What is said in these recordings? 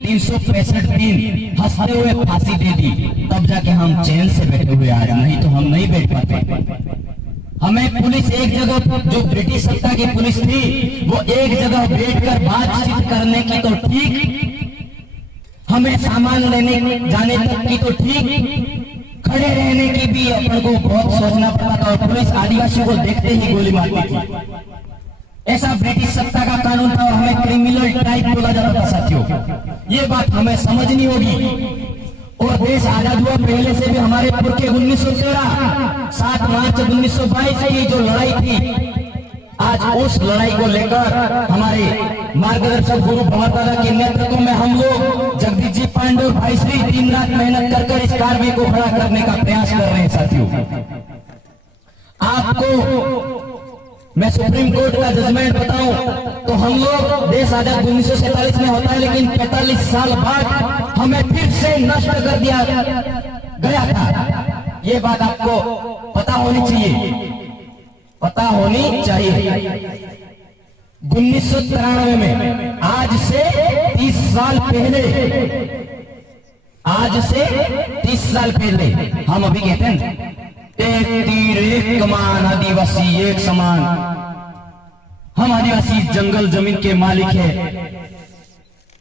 365 दिन हंसते हुए फांसी दे दी, तब जाके हम चैन से बैठे हुए आज, नहीं तो हम नहीं बैठ पाते। हमें पुलिस एक जगह, जो ब्रिटिश सत्ता की पुलिस थी, वो एक जगह बैठकर बातचीत करने की तो ठीक, हमें सामान लेने जाने तक की तो ठीक, खड़े रहने की भी अपन को बहुत सोचना पड़ता था। और पुलिस आदिवासियों को देखते ही गोली मारती थी। ऐसा ब्रिटिश सत्ता का कानून था और हमें क्रिमिनल टाइप बोला जाता था। साथियों, ये बात हमें समझनी होगी। और देश आजाद हुआ पहले से भी हमारे पुरखे 1913 7 मार्च 1922 की जो लड़ाई थी, आज उस लड़ाई को लेकर हमारे मार्गदर्शक गुरु भंवरदादा के नेतृत्व में हम लोग जगदीश जी पांडे और भाई श्री दिन रात मेहनत कर इस कार्य को खड़ा करने का प्रयास कर रहे हैं। साथियों, आपको मैं सुप्रीम कोर्ट का जजमेंट बताऊं तो हम लोग देश आजाद 1947 में होता है, लेकिन 45 साल बाद हमें फिर से नष्ट कर दिया गया था। ये बात आपको पता होनी चाहिए, पता होनी चाहिए। 1993 में, आज से 30 साल पहले, आज से 30 साल पहले हम अभी कहते हैं एक तीर एक कमान, आदिवासी एक समान। हम आदिवासी जंगल जमीन के मालिक है।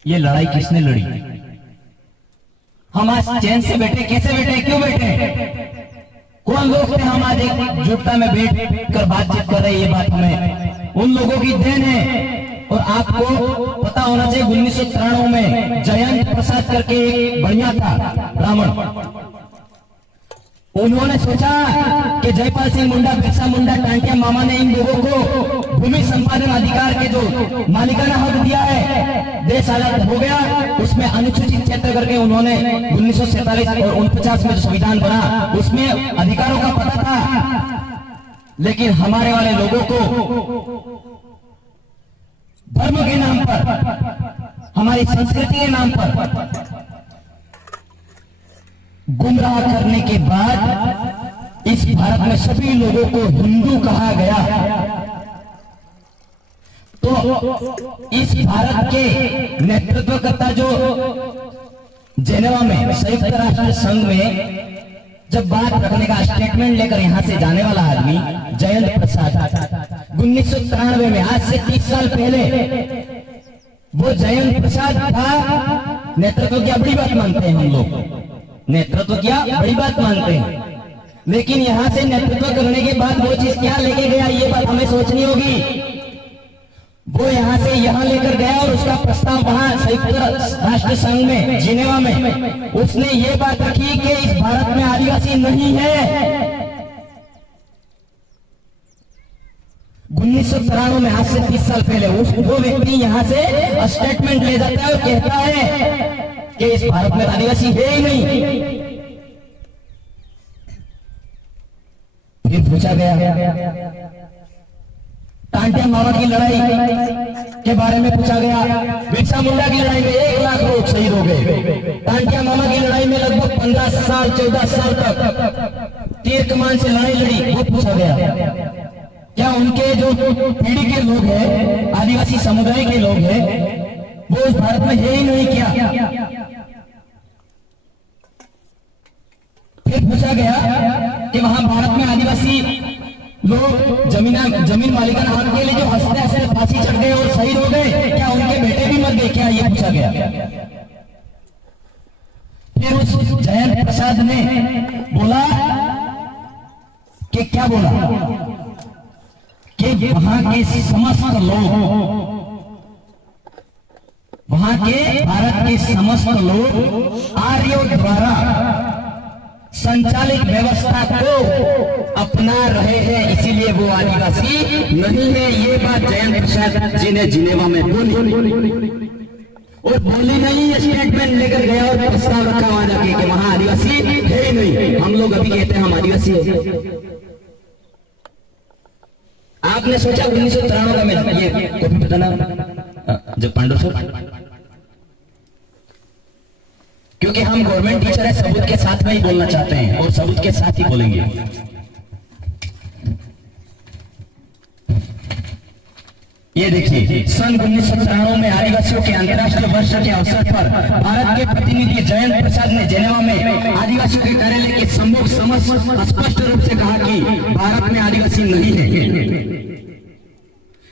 ये लड़ाई किसने लड़ी? हम आज चैन से बैठे, कैसे बैठे, क्यों बैठे? कौन लोग थे? हम आज एक जुटता में बैठ कर बातचीत कर रहे हैं। ये बात हमें उन लोगों की देन है। और आपको पता होना चाहिए 1993 में जयंत प्रसाद करके एक बढ़िया था ब्राह्मण, उन्होंने सोचा कि जयपाल सिंह मुंडा, बिरसा मुंडा, टांटिया मामा ने इन लोगों को भूमि संपादन अधिकार के जो मालिकाना हक दिया है, देश आजाद हो गया, उसमें अनुसूचित क्षेत्र करके उन्होंने 1947 और 49 में जो संविधान बना उसमें अधिकारों का पता था। लेकिन हमारे वाले लोगों को धर्म के नाम पर, हमारी संस्कृति के नाम पर गुमराह करने के बाद इस भारत में सभी लोगों को हिंदू कहा गया। तो इस भारत के नेतृत्वकर्ता जो जेनेवा में संयुक्त राष्ट्र संघ में जब बात रखने का स्टेटमेंट लेकर यहां से जाने वाला आदमी जयंत प्रसाद, 1993 में, आज से 30 साल पहले, वो जयंत प्रसाद था। नेतृत्व क्या बड़ी बात मानते हैं हम लोग, नेतृत्व क्या बड़ी बात मानते हैं, लेकिन यहां से नेतृत्व करने के बाद वो चीज क्या लेके गया, ये बात हमें सोचनी होगी। वो यहां से यहां लेकर गया और उसका प्रस्ताव वहां संयुक्त राष्ट्र संघ में जिनेवा में उसने ये बात रखी कि इस भारत में आदिवासी नहीं है। 1993 में, आज से 30 साल पहले, वो व्यक्ति यहां से स्टेटमेंट ले जाता है और कहता है कि इस भारत में आदिवासी है ही नहीं। फिर पूछा गया, टांटिया मामा की लड़ाई के बारे में पूछा गया। बिरसा मुंडा की लड़ाई में 1 लाख लोग शहीद हो गए। टांटिया मामा की लड़ाई में लगभग 15 साल 14 साल तक तीर कमान से लड़ाई लड़ी, वो पूछा गया। क्या उनके जो पीढ़ी के लोग हैं, आदिवासी समुदाय के लोग हैं, वो इस भारत में है ही नहीं क्या? फिर पूछा गया कि वहां भारत में आदिवासी लोग जमीन मालिकाना हक के लिए जो हंसते हंसते फांसी चढ़ गए और शहीद हो गए, क्या उनके बेटे भी मर गए क्या? ये पूछा गया। फिर उस जयंत प्रसाद ने बोला कि क्या बोला कि वहां के समस्त लोग, वहां के भारत के समस्त लोग आर्यों द्वारा संचालित व्यवस्था को अपना रहे हैं, इसीलिए वो आदिवासी नहीं है। ये बात जयंत प्रसाद जी ने जिनेवा में बोली, और बोली नहीं, स्टेटमेंट लेकर गया और प्रस्ताव रखा वहां जाके कि वहां आदिवासी है ही नहीं। हम लोग अभी कहते हैं हम आदिवासी है। आपने सोचा 1993 का मैं ये कॉपी बताना जब पांडु सर, क्योंकि हम गवर्नमेंट टीचर है, सबूत के साथ में ही बोलना चाहते हैं और सबूत के साथ ही बोलेंगे। ये देखिए, सन 1993 में आदिवासियों के अंतर्राष्ट्रीय वर्ष के अवसर पर भारत के प्रतिनिधि जयंत प्रसाद ने जेनेवा में आदिवासियों के कार्यालय के सम्मुख स्पष्ट रूप से कहा कि भारत में आदिवासी नहीं है।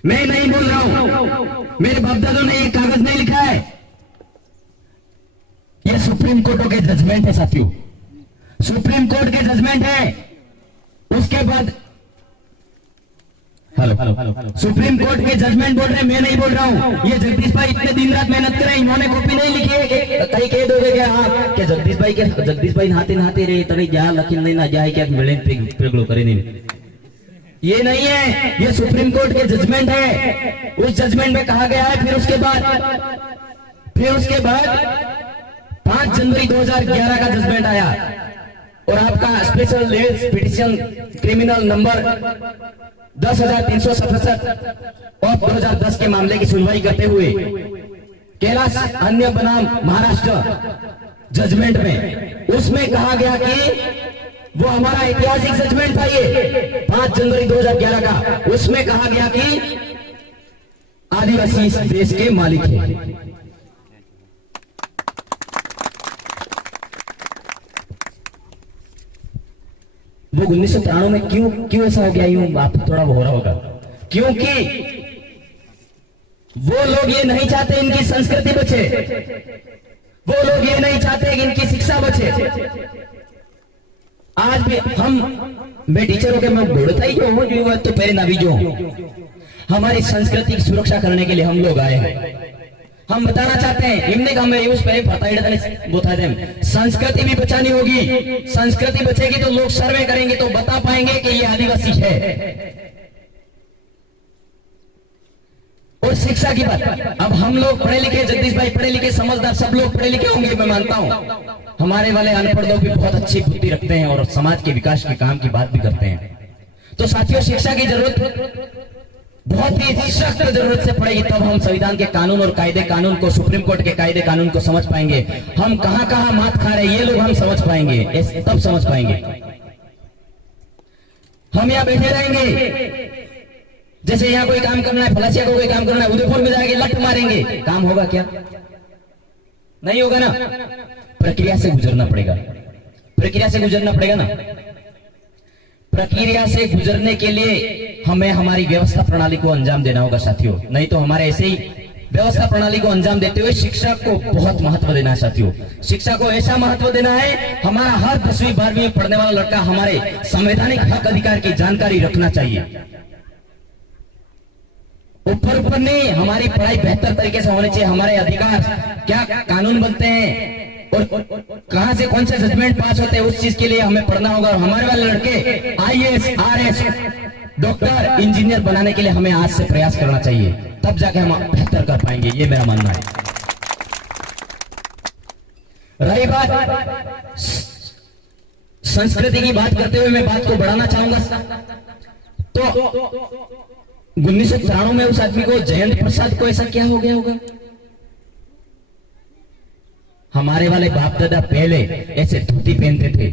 मैं नहीं बोल रहा हूं, मेरे बाप दादों ने ये कागज नहीं लिखा है, ये सुप्रीम कोर्ट के जजमेंट है साथियों, सुप्रीम कोर्ट के जजमेंट है। उसके बाद हेलो, सुप्रीम कोर्ट के जजमेंट बोल रहे हैं, मैं नहीं बोल रहा हूं। ये जगदीश भाई इतने दिन रात मेहनत कर रहे हैं, इन्होंने कॉपी नहीं लिखी है। कहीं कह दोगे क्या? हाँ, क्या जगदीश भाई नहाते नहाते रहे तभी जा लखीन नहीं ना जाए क्या मिले पिघलो करे नहीं। ये नहीं है, ये सुप्रीम कोर्ट के जजमेंट है। उस जजमेंट में कहा गया है, फिर उसके बाद 5 जनवरी 2011 का जजमेंट आया और आपका special legal petition criminal number 10,367 और 2010 के मामले की सुनवाई करते हुए कैलाश अन्य बनाम महाराष्ट्र जजमेंट में उसमें कहा गया कि वो हमारा ऐतिहासिक जजमेंट था, ये 5 जनवरी 2011 का। उसमें कहा गया कि आदिवासी इस देश के मालिक हैं। वो 1993 में क्यों ऐसा हो गया, यूं आप थोड़ा हो रहा होगा, क्योंकि वो लोग ये नहीं चाहते इनकी संस्कृति बचे, वो लोग ये नहीं चाहते कि इनकी शिक्षा बचे। आज भी मैं टीचर होकर मैं बोलता ही जो हूं, जो तो पहले ना भी जो हमारी संस्कृति की सुरक्षा करने के लिए हम लोग आए हैं। हम बताना चाहते हैं, इनने का मैं उस पर संस्कृति भी बचानी होगी। संस्कृति बचेगी तो लोग सर्वे करेंगे तो बता पाएंगे कि ये आदिवासी है। और शिक्षा की बात, अब हम लोग पढ़े लिखे, जगदीश भाई पढ़े लिखे, समझदार सब लोग पढ़े लिखे होंगे, मैं मानता हूं। हमारे वाले अनपढ़ लोग भी बहुत अच्छी बुद्धि रखते हैं और समाज के विकास के काम की बात भी करते हैं। तो साथियों, शिक्षा की जरूरत बहुत ही सख्त जरूरत से पड़ेगी, तब हम संविधान के कानून और कायदे कानून को, सुप्रीम कोर्ट के कायदे कानून को समझ पाएंगे। हम कहां कहां मात खा रहे हैं ये लोग हम समझ पाएंगे, तब समझ पाएंगे। हम यहाँ बैठे रहेंगे, जैसे यहाँ कोई काम करना है, फलासिया को कोई काम करना है, उदयपुर में जाएंगे लट मारेंगे, काम होगा क्या? नहीं होगा ना। प्रक्रिया से गुजरना पड़ेगा, प्रक्रिया से गुजरना पड़ेगा ना। प्रक्रिया से गुजरने के लिए हमें हमारी व्यवस्था प्रणाली को अंजाम देना होगा साथियों। नहीं तो हमारे ऐसे ही व्यवस्था प्रणाली को अंजाम देते हुए शिक्षा को बहुत महत्व देना है साथियों। शिक्षा को ऐसा महत्व देना है, हमारा हर 10वीं 12वीं में पढ़ने वाला लड़का हमारे संवैधानिक हक अधिकार की जानकारी रखना चाहिए। ऊपर नहीं, हमारी पढ़ाई बेहतर तरीके से होनी चाहिए। हमारे अधिकार क्या कानून बनते हैं और कहां से कौन से जजमेंट पास होते हैं, उस चीज के लिए हमें पढ़ना होगा। और हमारे वाले लड़के IAS, RS, डॉक्टर, इंजीनियर बनाने के लिए हमें आज से प्रयास करना चाहिए, तब जाके हम बेहतर कर पाएंगे, ये मेरा मानना है। रही बात संस्कृति की बात करते हुए मैं बात को बढ़ाना चाहूंगा। तो 1993 में उस आदमी को, जयंत प्रसाद को ऐसा क्या हो गया होगा? हमारे वाले बाप दादा पहले ऐसे धोती पहनते थे,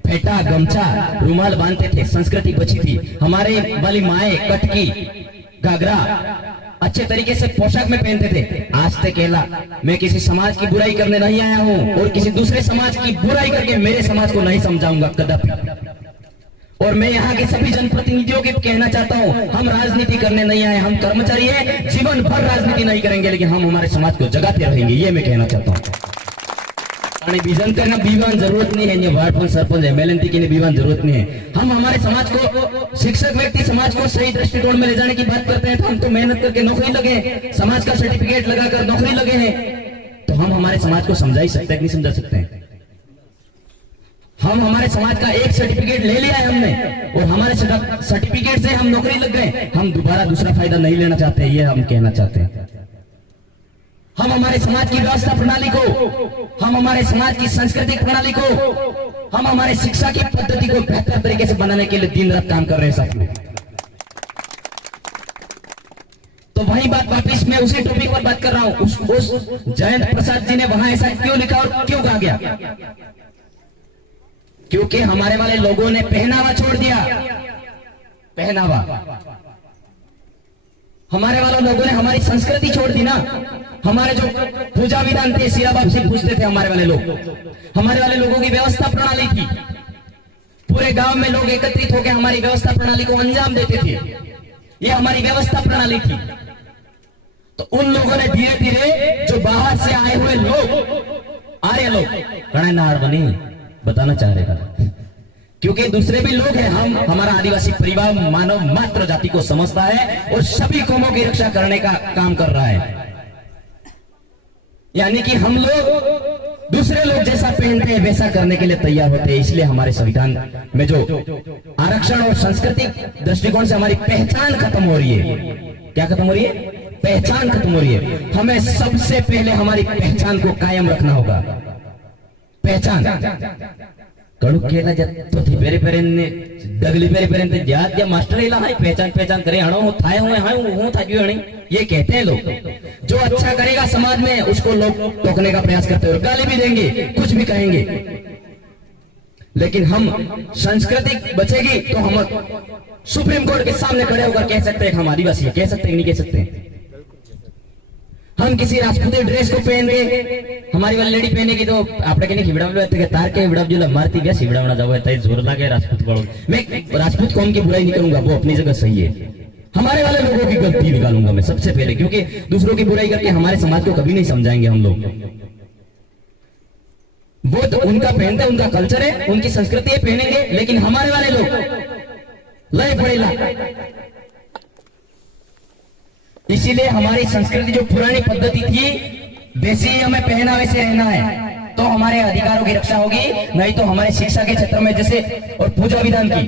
फेटा, गमछा, रुमाल बांधते थे, संस्कृति बची थी। हमारे वाली माए कटकी, घाघरा अच्छे तरीके से पोशाक में पहनते थे। आज तक कहला, मैं किसी समाज की बुराई करने नहीं आया हूं और किसी दूसरे समाज की बुराई करके मेरे समाज को नहीं समझाऊंगा कदापि। और मैं यहाँ के सभी जनप्रतिनिधियों के कहना चाहता हूँ, हम राजनीति करने नहीं आए, हम कर्मचारी हैं, जीवन भर राजनीति नहीं करेंगे, लेकिन हम हमारे समाज को जगाते रहेंगे, ये मैं कहना चाहता हूँ। बीजन करना बीवान जरूरत नहीं है, वार्ड सरपंच MLNT की बीवान जरूरत नहीं है। हम हमारे समाज को, शिक्षक व्यक्ति समाज को सही दृष्टिकोण में ले जाने की बात करते हैं, तो हम तो मेहनत करके नौकरी लगे, समाज का सर्टिफिकेट लगाकर नौकरी लगे हैं, तो हम हमारे समाज को समझा ही सकते हैं कि नहीं समझा सकते हैं? हम हमारे समाज का एक सर्टिफिकेट ले लिया है हमने और हमारे सर्टिफिकेट से हम नौकरी लग गए, हम दोबारा दूसरा फायदा नहीं लेना चाहते, ये हम कहना चाहते हैं। हम हमारे समाज की व्यवस्था प्रणाली को, हम हमारे समाज की सांस्कृतिक प्रणाली को, हम हमारे शिक्षा की पद्धति को बेहतर तरीके से बनाने के लिए दिन रात काम कर रहे हैं साथियों। तो वही बात वापिस मैं उसी टॉपिक पर बात कर रहा हूं। उस जयंत प्रसाद जी ने वहां ऐसा क्यों लिखा और क्यों कहा गया? क्योंकि हमारे वाले लोगों ने पहनावा छोड़ दिया। पहनावा, हमारे वाले लोगों ने हमारी संस्कृति छोड़ दी ना। हमारे जो पूजा विधान थे, सिया बाप से पूछते थे हमारे वाले लोग। हमारे वाले लोगों की व्यवस्था प्रणाली थी, पूरे गांव में लोग एकत्रित होकर हमारी व्यवस्था प्रणाली को अंजाम देते थे। ये हमारी व्यवस्था प्रणाली थी। तो उन लोगों ने धीरे धीरे जो बाहर से आए हुए लोग, आर्य लोग, गणनार बनी बताना चाह रहे हैं, क्योंकि दूसरे भी लोग हैं। हमारा आदिवासी परिवार मानव मात्र जाति को समझता है और सभी कौमों की रक्षा करने का काम कर रहा है। यानी कि हम लोग दूसरे लोग जैसा पहनते हैं वैसा करने के लिए तैयार होते हैं। इसलिए हमारे संविधान में जो आरक्षण और सांस्कृतिक दृष्टिकोण से हमारी पहचान खत्म हो रही है। क्या खत्म हो रही है? पहचान खत्म हो रही है। हमें सबसे पहले हमारी पहचान को कायम रखना होगा। पहचान कड़ू केला तो थी पेरे पेरे ने दगली पेरे पेरे ने जात या मास्टर इला है पहचान करे हणो हो थाए हुए हैं वो था क्यों नहीं, ये कहते हैं लोग। जो अच्छा करेगा समाज में उसको लोग टोकने का प्रयास करते हैं और गाली भी देंगे, कुछ भी कहेंगे। लेकिन हम संस्कृति बचेगी तो हम सुप्रीम कोर्ट के सामने खड़े होकर कह सकते हैं हम आदिवासी है। कह सकते हैं नहीं कह सकते? हम किसी राजपूती ड्रेस को पहन के हमारी वाली लेडी पहनेगी तो आपने कहने हिबड़ा में तार के हिबड़ा जो मारती गया हिबड़ा होना जाओ तय जोर लागे राजपूत को। मैं राजपूत कौम की बुराई नहीं करूंगा, वो अपनी जगह सही है। हमारे वाले लोगों की गलती निकालूंगा मैं सबसे पहले, क्योंकि दूसरों की बुराई करके हमारे समाज को कभी नहीं समझाएंगे हम लोग। वो तो उनका पहनते हैं, उनका कल्चर है, उनकी संस्कृति है, पहनेंगे। लेकिन हमारे वाले लोग लय पड़ेला। इसीलिए हमारी संस्कृति जो पुरानी पद्धति थी, वैसे ही हमें पहना वैसे रहना है तो हमारे अधिकारों की रक्षा होगी। नहीं तो हमारे शिक्षा के क्षेत्र में जैसे और पूजा विधान की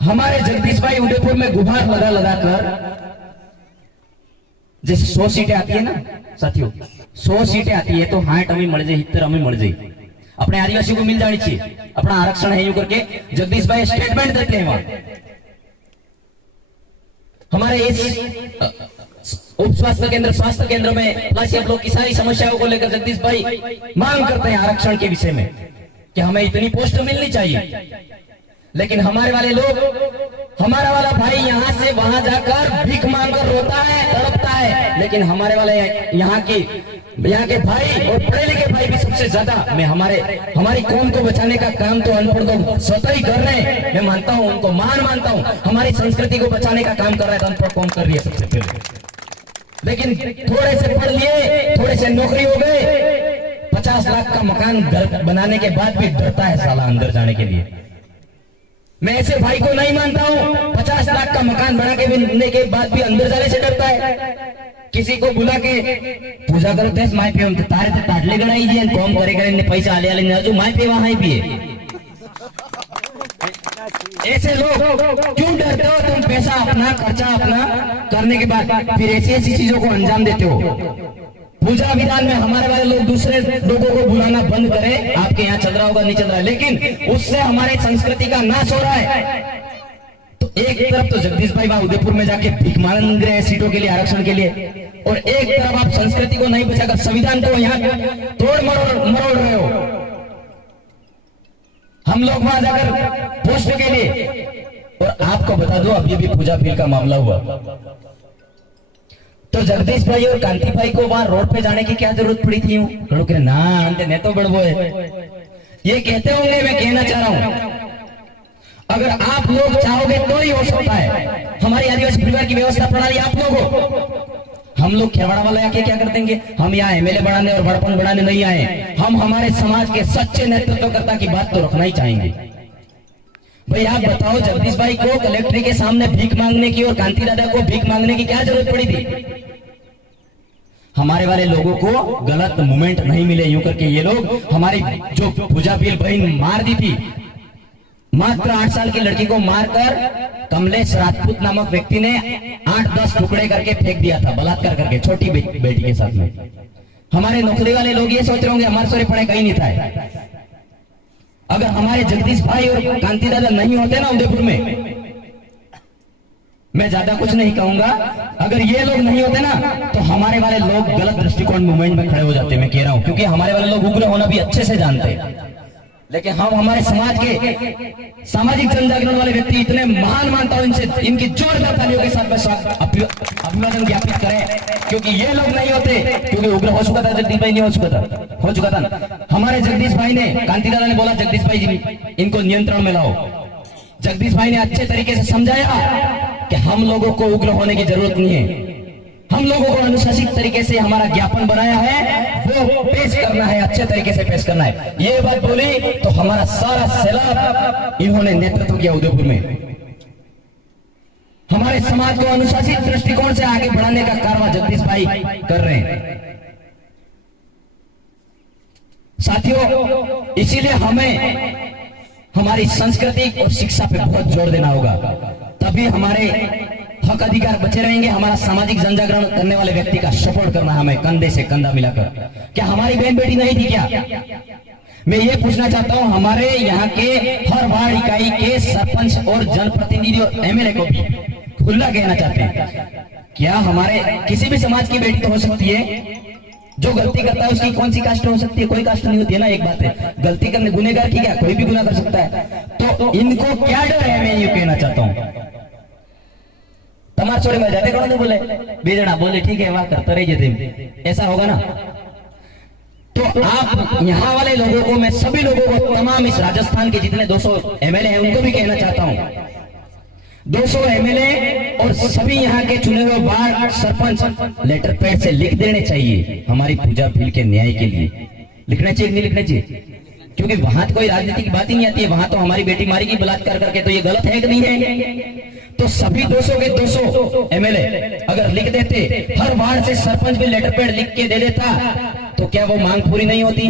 हमारे जगदीश भाई उदयपुर में गुब्बार लगा कर जैसे 100 सीटें आती है ना साथियों, 100 सीटें आती है तो 60 हमें मर जाए, 70 हमें मर जाए। अपने आदिवासियों को मिल जानी चाहिए, अपना आरक्षण है यूं करके जगदीश भाई स्टेटमेंट देते हैं वहां। हमारे इस उप स्वास्थ्य केंद्र में प्लस आप लोग की सारी समस्याओं को लेकर जगदीश भाई मांग करते हैं आरक्षण के विषय में कि हमें इतनी पोस्ट मिलनी चाहिए। लेकिन हमारे वाले लोग, हमारा वाला भाई यहाँ से वहां जाकर भीख मांगकर रोता है, तड़पता है। लेकिन हमारे वाले यहाँ के भाई और पढ़े लिखे भाई भी सबसे ज्यादा हमारी कौम को बचाने का काम तो अनपढ़ लोग स्वतः ही कर रहे हैं। मैं मानता हूँ, उनको मानता हूँ। हमारी संस्कृति को बचाने का काम कर रहा है तो अनपढ़ कौम कर रही है सबसे पहले। लेकिन थोड़े से पढ़ लिए, थोड़े से नौकरी हो गए, 50 लाख का मकान बनाने के बाद भी डरता है साला अंदर जाने के लिए। मैं ऐसे भाई को नहीं मानता हूँ। 50 लाख का मकान बना के बनने के बाद भी अंदर जाने से डरता है। किसी को बुला के पूजा करते हैं माय पे तारे तो ताटले गड़ाई जी कौम करे करे पैसा आले आले जो माय पे वहां भी है। ऐसे लोग क्यों डरते हो तुम? पैसा अपना, खर्चा अपना करने के बाद फिर ऐसी चीजों को अंजाम देते हो। पूजा विधान में हमारे वाले लोग दूसरे लोगों को बुलाना बंद करें। आपके यहाँ चल रहा होगा, नहीं चल रहा है, लेकिन उससे हमारी संस्कृति का नाश हो रहा है। तो एक तरफ तो जगदीश भाई वहां उदयपुर में जाके भीख मांग रहे हैं सीटों के लिए, आरक्षण के लिए, और एक तरफ आप संस्कृति को नहीं बचाकर संविधान को यहाँ तोड़ मरोड़ रहे हो। हम लोग वहां जाकर पोस्ट के लिए, और आपको बता दो अभी भी पूजा बिल का मामला हुआ तो जगदीश भाई और कांति भाई को वहां रोड पे जाने की क्या जरूरत पड़ी थी? ना तो बड़बो है ये कहते होंगे। मैं कहना चाह रहा हूं, अगर आप लोग चाहोगे तो ही हो सकता है। हमारी आदिवासी परिवार की व्यवस्था प्रणाली आप लोगों, हम लोग खेरवाड़ा वाले आके क्या कर देंगे? हम यहाँ एमएलए बढ़ाने और बड़पन बढ़ाने नहीं आए। हम हमारे समाज के सच्चे नेतृत्वकर्ता की बात तो रखना ही चाहेंगे। भाई आप बताओ, जगदीश भाई को कलेक्ट्री के सामने भीख मांगने की और कांति दादा को भीख मांगने की क्या जरूरत पड़ी थी? हमारे वाले लोगों को गलत मूवमेंट नहीं मिले यूं करके ये लोग हमारी जो पूजा बिल बहन मार दी थी, मात्र 8 साल की लड़की को मारकर कमलेश राजपूत नामक व्यक्ति ने 8-10 टुकड़े करके फेंक दिया था, बलात्कार करके, छोटी बेटी के साथ में। हमारे नौकरी वाले लोग ये सोच रहे होंगे हमारे सोरे पड़े कहीं नहीं था। अगर हमारे जगदीश भाई और कांति दादा नहीं होते ना उदयपुर में, मैं ज्यादा कुछ नहीं कहूंगा, अगर ये लोग नहीं होते ना तो हमारे वाले लोग गलत दृष्टिकोण मूवमेंट में खड़े हो जाते। मैं कह रहा हूं, क्योंकि हमारे वाले लोग उग्र होना भी अच्छे से जानते हैं। लेकिन हम हमारे समाज के सामाजिक जन जागरण वाले व्यक्ति इतने महान मानता हूं, इनसे इनकी जोरदार तालियों के साथ में अभिवादन ज्ञापित करें, क्योंकि ये लोग नहीं होते, क्योंकि उग्र हो चुका था, जगदीश भाई नहीं हो चुका था। हमारे जगदीश भाई ने, कांति दादा ने बोला जगदीश भाई जी इनको नियंत्रण में लाओ। जगदीश भाई ने अच्छे तरीके से समझाया कि हम लोगों को उग्र होने की जरूरत नहीं है, हम लोगों को अनुशासित तरीके से हमारा ज्ञापन बनाया है वो पेश करना है, अच्छे तरीके से पेश करना है। ये बात बोली तो हमारा सारा सैलाब इन्होंने नेतृत्व किया उदयपुर में। हमारे समाज को अनुशासित दृष्टिकोण से आगे बढ़ाने का कार्य जगदीश भाई कर रहे हैं। साथियों, इसीलिए हमें हमारी संस्कृति और शिक्षा पे बहुत जोर देना होगा, तभी हमारे हक अधिकार बचे रहेंगे। हमारा सामाजिक जन जागरण करने वाले व्यक्ति का सपोर्ट करना है हमें, कंधे से कंधा मिलाकर। क्या हमारी बहन बेटी नहीं थी क्या? मैं ये पूछना चाहता हूं, हमारे यहाँ के हर वार्ड इकाई के सरपंच और जनप्रतिनिधि और एमएलए को भी खुला कहना चाहते हैं, क्या हमारे किसी भी समाज की बेटी तो हो सकती है? जो गलती करता है उसकी कौन सी कास्ट हो सकती है? कोई कास्ट नहीं होती है ना। एक बात है, गलती करने गुनेगार ठीक है, कोई भी गुनाह कर सकता है, तो इनको क्या डर है? मैं ये कहना चाहता हूं। तमार छोड़े में जाते कौन बोले बेजना बोले ठीक है वाह करते रहिए, ऐसा होगा ना? तो आप यहाँ वाले लोगों को, मैं सभी लोगों को, तमाम इस राजस्थान के जितने 200 एमएलए हैं उनको भी कहना चाहता हूँ, 200 एमएलए और सभी यहाँ के चुने हुए वार्ड सरपंच लेटर पैड से लिख देने चाहिए हमारी पूजा भील के न्याय के लिए। लिखना चाहिए नहीं लिखना चाहिए? क्योंकि वहां तो कोई राजनीति की बात ही नहीं आती है, वहां तो हमारी बेटी मारेगी बलात्कार करके, तो ये गलत है कि नहीं है? तो सभी 200 के 200 एमएलए अगर लिख देते, हर वार्ड से सरपंच भी लेटर पैड लिख के दे देता, तो क्या वो मांग पूरी नहीं होती?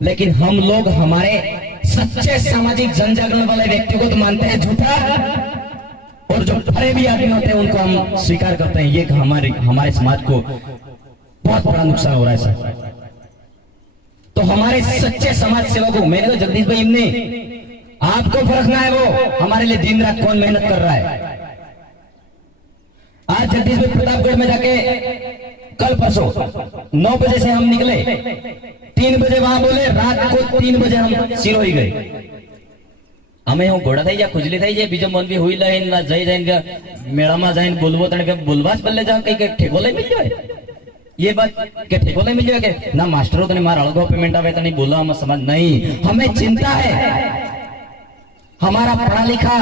लेकिन हम लोग हमारे सच्चे सामाजिक जन जागरण वाले व्यक्तियों को तो मानते हैं झूठा, और जो भरे भी आदमी होते हैं उनको हम स्वीकार करते हैं। ये हमारे समाज को बहुत बड़ा नुकसान हो रहा है सर। तो हमारे सच्चे समाज सेवकों, मैंने तो जगदीश भाई ने आपको परखना है, वो हमारे लिए दिन रात कौन मेहनत कर रहा है। आज जगदीश भाई प्रतापगढ़ में जाके कल परसों 9 बजे से हम निकले, 3 बजे वहां बोले, रात को 3 बजे हम सिरोही गए। हमें હું ઘોડા થઈ જા ખુજલી થઈ જાય બીજો મન બી હુઈ લઈને ના જઈ જઈને મેળામાં જઈને બોલવો તને કે બોલવાસ બદલે જા કઈ કે ઠેકો લઈ મિલ જાય। ये बात के ठेको नहीं मिल जाएगा ना मास्टरों तो मारा अलगो पेमेंट आवे तो नहीं बोला हम समझ नहीं। हमें चिंता है हमारा पढ़ा लिखा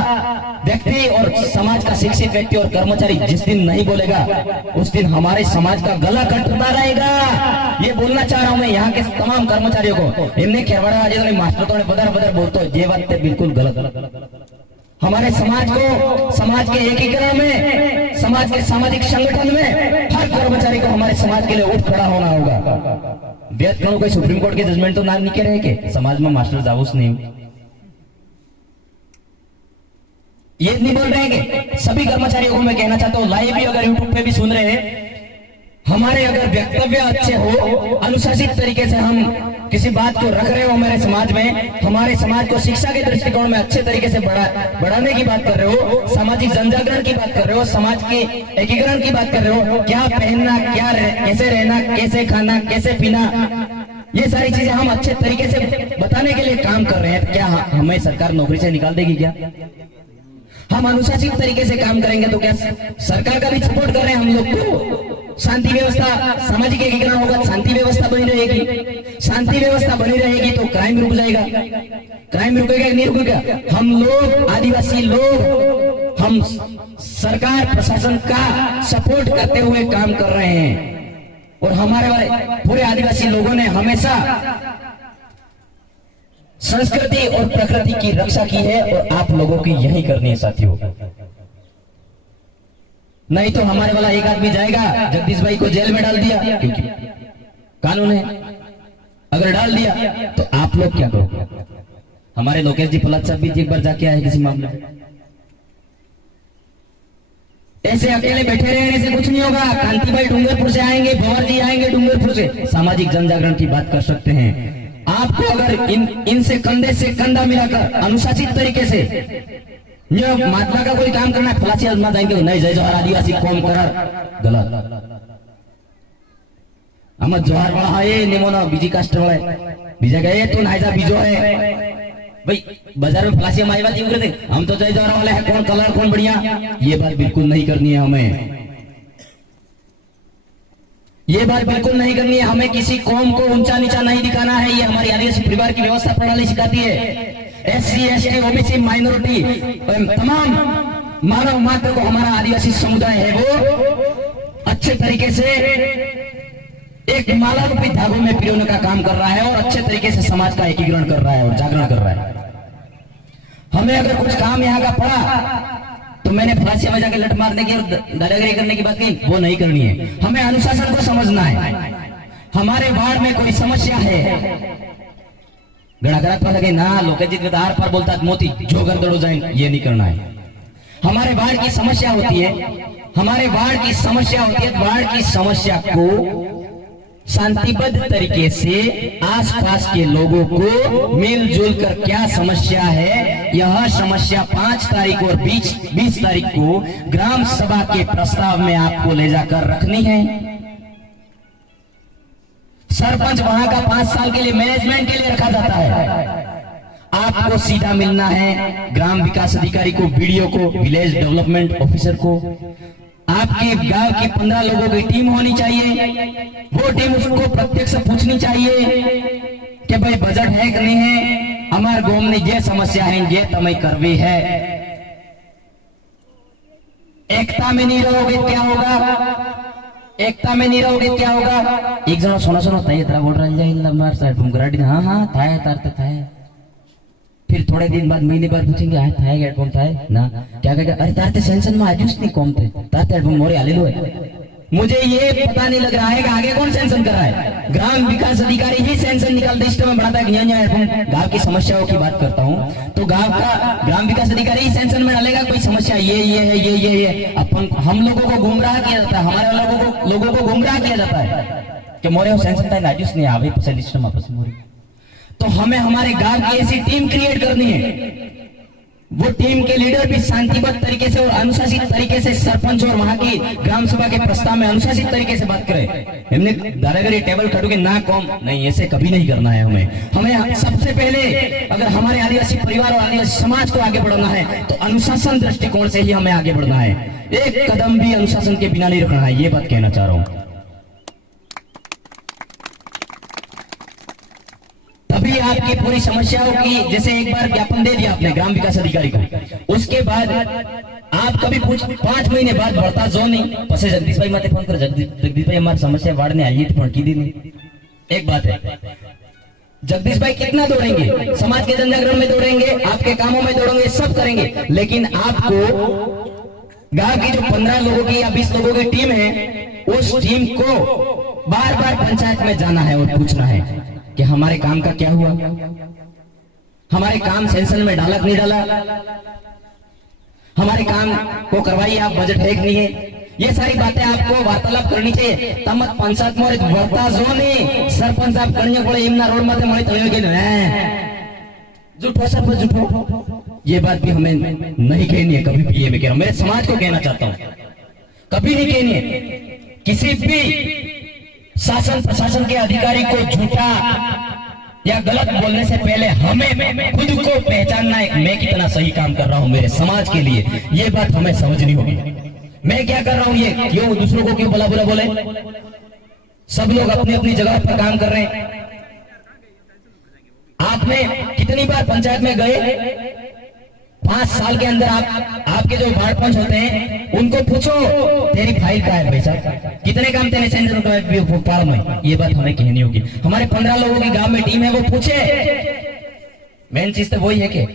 व्यक्ति और समाज का शिक्षित व्यक्ति और कर्मचारी जिस दिन नहीं बोलेगा उस दिन हमारे समाज का गला कटता रहेगा। ये बोलना चाह रहा हूं मैं यहाँ के तमाम कर्मचारियों को। इनने खेवाड़ा आज तो मास्टर तो बदर बदर बोलते ये बात बिल्कुल गलत। हमारे समाज को, समाज के एकीकरण में, समाज के सामाजिक संगठन में हर कर्मचारी को हमारे समाज के लिए उठ खड़ा होना होगा। व्यर्थ करो कोई सुप्रीम कोर्ट के जजमेंट तो नाम नहीं कह रहे कि समाज में मास्टर जाऊस नहीं, ये नहीं बोल रहे हैं। सभी कर्मचारियों को मैं कहना चाहता हूँ, लाइव भी अगर यूट्यूब पे भी सुन रहे हैं, हमारे अगर वक्तव्य अच्छे हो, अनुशासित तरीके से हम किसी बात को रख रहे हो हमारे समाज में, हमारे समाज को शिक्षा के दृष्टिकोण में अच्छे तरीके से बढ़ाने की बात कर रहे हो, सामाजिक जनजागरण की बात कर रहे हो, समाज के एकीकरण की बात कर रहे हो, क्या पहनना, क्या कैसे रहना, कैसे खाना, कैसे पीना, ये सारी चीजें हम अच्छे तरीके से बताने के लिए काम कर रहे हैं। क्या हमें सरकार नौकरी से निकाल देगी? क्या हम अनुशासित तरीके से काम करेंगे तो क्या सरकार का भी सपोर्ट कर रहे हैं हम लोग को? शांति व्यवस्था, सामाजिक एकीकरण होगा, शांति व्यवस्था बनी रहेगी। शांति व्यवस्था बनी रहेगी तो क्राइम रुक जाएगा। क्राइम रुकेगा नहीं रुकेगा? हम लोग आदिवासी लोग, हम सरकार प्रशासन का सपोर्ट करते हुए काम कर रहे हैं और हमारे वाले पूरे आदिवासी लोगों ने हमेशा संस्कृति और प्रकृति की रक्षा की है और आप लोगों की यही करनी है साथियों। नहीं तो हमारे वाला एक आदमी जाएगा, जगदीश भाई को जेल में डाल दिया क्योंकि कानून है, अगर डाल दिया तो आप लोग क्या करोगे? हमारे लोकेश जी पलट साहब भी एक बार जाके आए किसी मामले में। ऐसे अकेले बैठे रहने से कुछ नहीं होगा। कांति भाई डूंगरपुर से आएंगे, भंवर जी आएंगे डूंगरपुर से, सामाजिक जन जागरण की बात कर सकते हैं। आपको अगर इनसे कंधे से कंधा मिलाकर अनुशासित तरीके से महात्मा का कोई काम करना है, फलासी आजमा जाएंगे नहीं, जय जवाहर आदिवासी कौम करार, गलत। આમાં જવાહર વાળા એ નિમોનો બીજી કાસ્ટ વાળા બીજા કહે તું નાઈજા બીજો है भाई बाजार में फ्लासिया माईवा जी उगरे थे हम तो जय जवाहर वाले हैं कौन कलर कौन बढ़िया ये बात बिल्कुल नहीं करनी है हमें ये बात बिल्कुल नहीं करनी है हमें किसी कौम को ऊंचा नीचा नहीं दिखाना है ये हमारी आदिवासी परिवार की व्यवस्था प्रणाली सिखाती है SC ST OBC माइनॉरिटी तमाम मानव मात्र को हमारा आदिवासी समुदाय है वो अच्छे तरीके से एक माला रूपी धागों में पिरोने का काम कर रहा है और अच्छे तरीके से समाज का एकीकरण कर रहा है और जागरण कर रहा है। हमें अगर कुछ काम यहाँ का पड़ा तो मैंने फांसी में जाके लट मारने की और दादागिरी करने की बात कही वो नहीं करनी है। हमें अनुशासन को समझना है। हमारे वार्ड में कोई समस्या है गड़ागड़ा पर लगे ना लोकेजित आर पर बोलता मोती जो कर दौड़ो जाए ये नहीं करना है। हमारे वार्ड की समस्या होती है वार्ड की समस्या को शांतिबद्ध तरीके से आसपास के लोगों को मिलजुल कर क्या समस्या है यह समस्या 5 तारीख और 20 तारीख को ग्राम सभा के प्रस्ताव में आपको ले जाकर रखनी है। सरपंच वहां का 5 साल के लिए मैनेजमेंट के लिए रखा जाता है। आपको सीधा मिलना है ग्राम विकास अधिकारी को BDO को विलेज डेवलपमेंट ऑफिसर को आपके गांव की 15 लोगों की टीम होनी चाहिए। वो टीम उसको प्रत्यक्ष पूछनी चाहिए कि भाई बजट है कि नहीं है हमारे गांव में ये समस्या है ये तमय करवी है। एकता में नहीं रहोगे क्या होगा एक जना सोना तय बोल रहा हाँ थाय थाय फिर थोड़े दिन बाद महीने बाद पूछेंगे थाय एडबम थाय ना क्या कहेगा अरे तारते सेंसन में आजूस नहीं कौन थे तारते एडबम मोरे आले लो है। मुझे ये पता नहीं लग रहा है कि आगे कौन सेंसन कर रहा है। ग्राम विकास अधिकारी ही सेंसन निकाल सिस्टम में बढ़ाता है गांव की समस्याओं की बात करता हूँ तो गांव का ग्राम विकास अधिकारी ही सेंसन में डालेगा कोई समस्या ये है ये अपन हम लोगों को गुमराह किया जाता है हमारे लोगों को गुमराह किया जाता है कि मोरे सेंसन था आजूस नहीं आवे सिस्टम आपस मोरे। तो हमें हमारे गांव की ऐसी टीम क्रिएट करनी है। वो टीम के लीडर भी शांतिबद्ध तरीके से और अनुशासित तरीके से सरपंच और वहां की ग्राम सभा के प्रस्ताव में अनुशासित तरीके से बात करें। हमने दादागिरी टेबल खड़ोगे ना कौन नहीं ऐसे कभी नहीं करना है। हमें सबसे पहले अगर हमारे आदिवासी परिवार और आदिवासी समाज को आगे बढ़ाना है तो अनुशासन दृष्टिकोण से ही हमें आगे बढ़ना है। एक कदम भी अनुशासन के बिना नहीं रखना है ये बात कहना चाह रहा हूं। तभी आपकी पूरी समस्याओं की जैसे एक बार ज्ञापन दे दिया आपने ग्राम विकास अधिकारी को उसके बाद आप कभी 5 महीने बाद बढ़ता जो नहीं पसे जगदीश भाई माते फोन कर जगदीश भाई हमारी समस्या वार्ड में आई थी की दी नहीं। एक बात है जगदीश भाई कितना दौड़ेंगे समाज के जनजागरण में दौड़ेंगे आपके कामों में दौड़ेंगे सब करेंगे लेकिन आपको गांव की जो 15 लोगों की या 20 लोगों की टीम है उस टीम को बार बार पंचायत में जाना है और पूछना है कि हमारे काम का क्या हुआ हमारे काम सेंसन में डाला नहीं डाला हमारे काम को करवाइए आप बजट है कि नहीं है ये सारी बातें आपको वार्तालाप करनी चाहिए। तमत पंचायत में वर्ता जो नहीं सरपंच साहब करने पड़े इमना रोड में मरे तय के झूठो सरपंच झूठो ये बात भी हमें नहीं कहनी है कभी भी। ये मैं कह रहा हूं मेरे समाज को कहना चाहता हूं कभी नहीं कहनी है। किसी भी शासन प्रशासन के अधिकारी को झूठा या गलत बोलने से पहले हमें खुद को पहचानना है मैं कितना सही काम कर रहा हूं मेरे समाज के लिए ये बात हमें समझनी होगी। मैं क्या कर रहा हूं ये क्यों दूसरों को क्यों बुला बुला बोले। सब लोग अपनी अपनी जगह पर काम कर रहे हैं। आपने कितनी बार पंचायत में गए 5 साल के अंदर आपके जो वार्ड पंच होते हैं उनको पूछो तेरी फाइल का है भाई साहब कितने काम तेरे सेंटर में ये बात हमें कहनी होगी। हमारे 15 लोगों की गांव में टीम है वो पूछे। मेन चीज तो वही है कि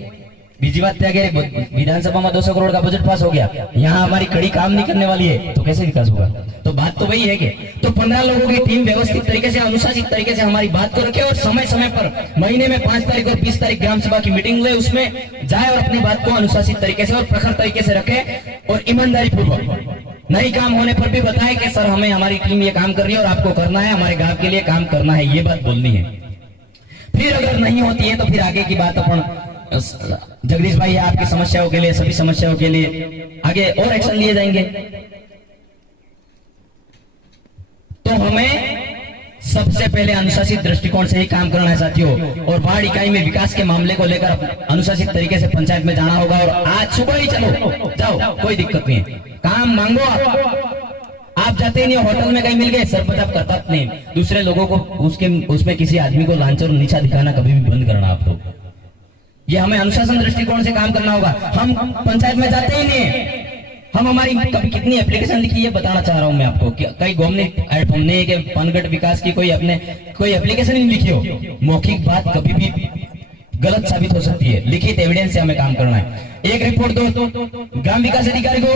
बीजी बात क्या विधानसभा में 200 करोड़ का बजट पास हो गया यहाँ हमारी कड़ी काम नहीं करने वाली है तो कैसे विकास होगा। तो बात तो वही है कि तो 15 लोगों की टीम व्यवस्थित तरीके से अनुशासित तरीके से हमारी बात को रखे और समय समय पर महीने में 5 तारीख और 20 तारीख ग्राम सभा की मीटिंग ले उसमें जाए और अपनी बात को अनुशासित तरीके से और प्रखर तरीके से रखे और ईमानदारी पूर्वक नहीं काम होने पर भी बताए कि सर हमें हमारी टीम ये काम कर रही है और आपको करना है हमारे गांव के लिए काम करना है ये बात बोलनी है। फिर अगर नहीं होती है तो फिर आगे की बात अपन जगदीश भाई आपकी समस्याओं के लिए सभी समस्याओं के लिए आगे और एक्शन लिए जाएंगे। तो हमें सबसे पहले अनुशासित दृष्टिकोण से ही काम करना है साथियों, और वार्ड इकाई में विकास के मामले को लेकर अनुशासित तरीके से पंचायत में जाना होगा। और आज सुबह ही चलो, जाओ, कोई दिक्कत नहीं है, काम मांगो। आप जाते नहीं, होटल में कहीं मिल गए, सरपंच आप करता नहीं, दूसरे लोगों को उसमें किसी आदमी को लांछन और नीचा दिखाना कभी भी बंद करना आप लोग। ये हमें अनुशासन दृष्टिकोण से काम करना होगा। हम पंचायत में जाते ही नहीं, हम हमारी कभी कितनी एप्लीकेशन लिखी है बताना चाह रहा हूं मैं आपको। कई घूमने के पनगढ़ विकास की कोई एप्लीकेशन नहीं लिखी हो। मौखिक बात कभी भी गलत साबित हो सकती है, लिखित एविडेंस से हमें काम करना है। एक रिपोर्ट दो ग्राम विकास अधिकारी को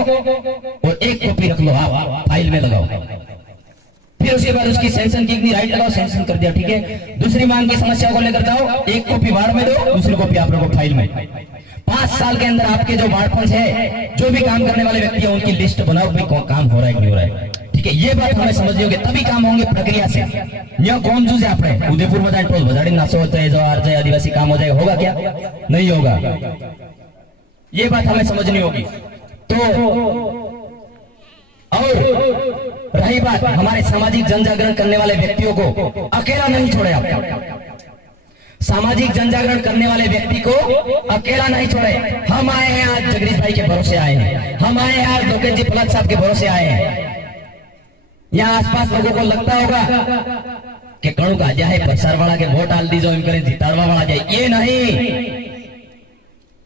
और एक कॉपी रख लो, आप फाइल में लगाओ, फिर उसके बाद उसकी सेंशन की राइट लगाओ, सेंशन कर दिया, ठीक है। दूसरी मांग की समस्या को लेकर जाओ, एक कॉपी वार्ड में दो, दूसरी कॉपी आप लोगों को फाइल में। 5 साल के अंदर आपके जो वार्ड पंच है, जो भी काम करने वाले व्यक्ति है, उनकी लिस्ट बनाओ, भाई काम हो रहा है कि नहीं हो रहा है, ठीक है। ये बात हमें समझनी होगी, तभी काम होंगे प्रक्रिया से। यह कौन जूझे आपने उदयपुर में जाए टोल बजाड़ी नासो होता है, जवाहर जाए आदिवासी काम हो जाएगा, होगा क्या? नहीं होगा। ये बात हमें समझनी होगी। तो और रही बात हमारे सामाजिक जन जागरण करने वाले व्यक्तियों को अकेला नहीं छोड़े आप। सामाजिक जन जागरण करने वाले व्यक्ति को अकेला नहीं छोड़े। हम आए हैं आज जगदीश भाई के भरोसे आए हैं, हम आए हैं आज लोकेश जी पलक साहब के भरोसे आए हैं। यहाँ आसपास लोगों को लगता होगा कि कणु का जाए प्रसार वाला के वोट डाल दीजो, इनके जिताड़वा वाला जाए, ये नहीं।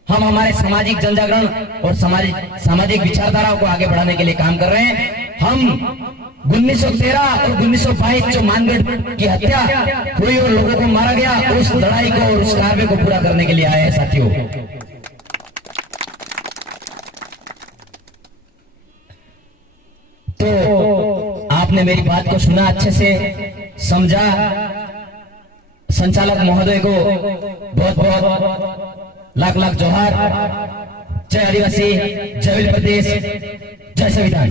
हम हमारे सामाजिक जन जागरण और सामाजिक विचारधाराओं को आगे बढ़ाने के लिए काम कर रहे हैं। हम 1913 और 1922 जो मानगढ़ की हत्या हुई और लोगों को मारा गया, उस लड़ाई को और उस कार्य को पूरा करने के लिए आए हैं साथियों। तो आपने मेरी बात को सुना, अच्छे से समझा। संचालक महोदय को बहुत बहुत लाख लाख जोहार। जय आदिवासी, जय प्रदेश, जय संविधान।